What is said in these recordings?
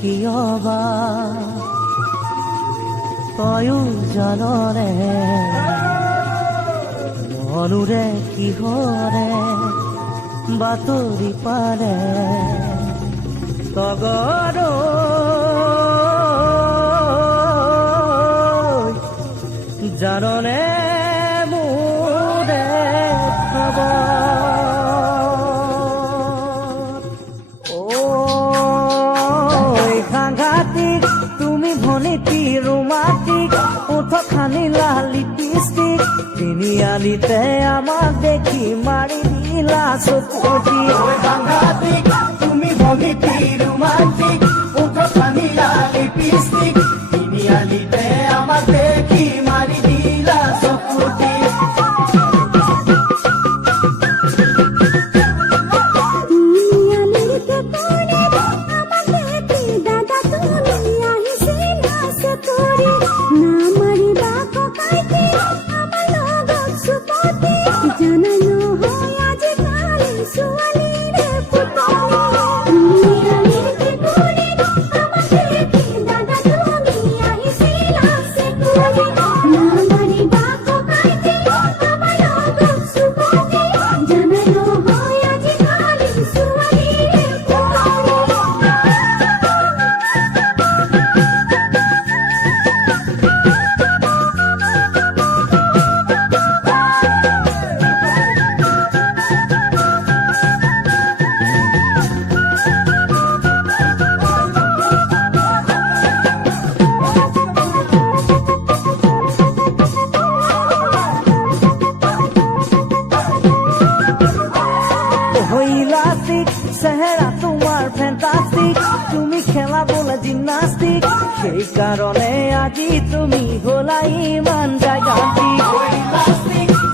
কিয়বা তয়ো জাননে মনুৰে কিহৰে বাতৰি পাৰে তগৰ জাননে মোৰে খবৰ সাংঘাতিক তুমি ভনীতি ৰোমান্টিক ওঠ খানিলা লিপষ্টিক তিনিআলিতে আমাক দেখি মাৰি দিলা চকুটি সাংঘাতিক তুমি ভনীতি ৰোমান্টিক ওঠ খানিলা লিপষ্টিক তিনিআলিতে আমাক দেখি মাৰি দিলা চকুটি চেহেৰা তোমাৰ ফেণ্টাষ্টিক তুমি খেলা বোলে জিমনাষ্টিক সেইকাৰণে আজি তুমি হলা ইমান জাগান্তিক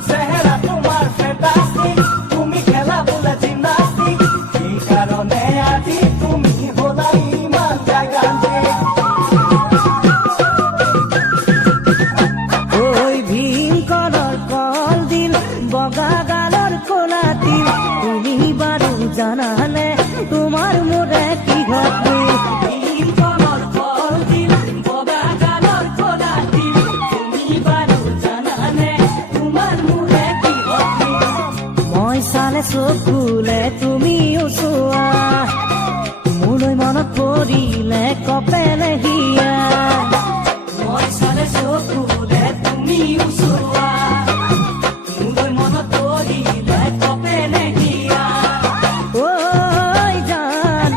চেহেৰা তোমাৰ ফেণ্টাষ্টিক তুমি খেলা বোলে জিমনাষ্টিক সেইকাৰণে আজি তুমি হলা ইমান জাগান্তিক ঐ ভীমকলৰ কলদিল বগা গালৰ কলা তিল তুমি বাৰু জানানে তোমাৰ মোৰে কি ঘটিল ভীমকলৰ কলদিল বগা গালৰ কলা তিল তুমি বাৰু জানানে তোমাৰ মোৰে কি ঘটিল মই চালে চকুলে তুমিও চোৱা মোলৈ মনত পৰিলে কপেলে হিয়া মই চালে চকুলে তুমিও চোৱা মোলৈ মনত পৰিলে কপেলে হিয়া ঐ জান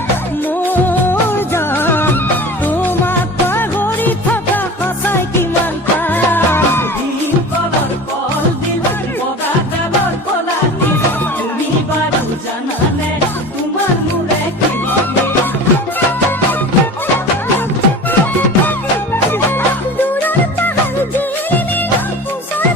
মোৰ জান তোমাক পাহৰি থকা সঁচাই কিমান টান ভীমকলৰ কলদিল বগা গালৰ কলা তিল তুমি বাৰু জানানে তোমাৰ মোৰে কি ঘটিল দূৰৰ পাহাৰ জিলিমিলি ওচৰ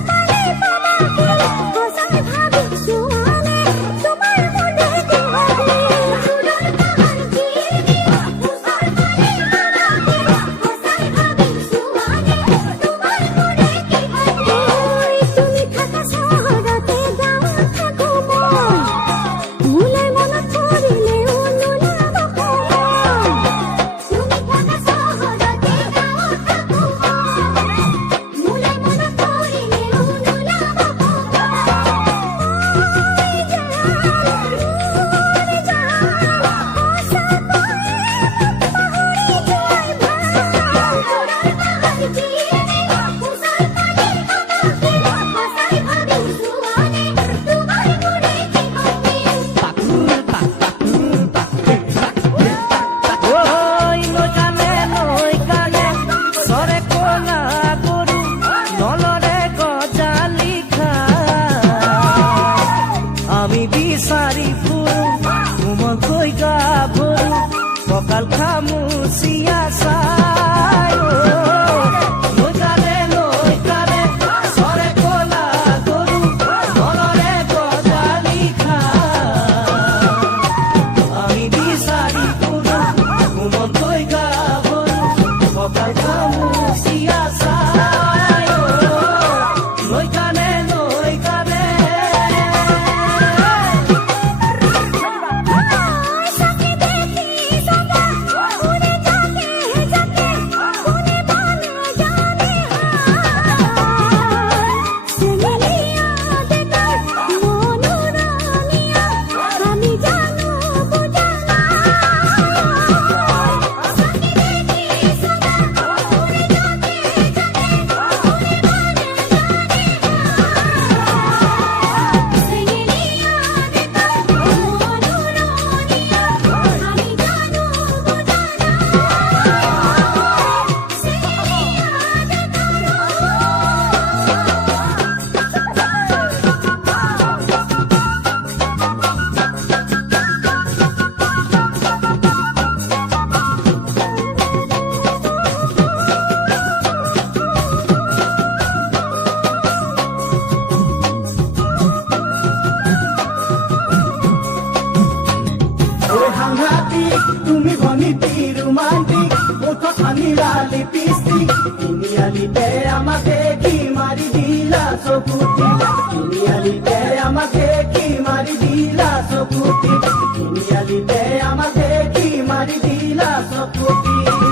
রোমান্টিক ওঠো খানিরা লিপস্টিক ইনিয়ালিতে আমাকে কি মারি দিলা চকুটি ইনিয়ালিতে আমাকে কি মারি দিলা চকুটি ইনিয়ালিতে আমাকে কি মারি দিলা চকুটি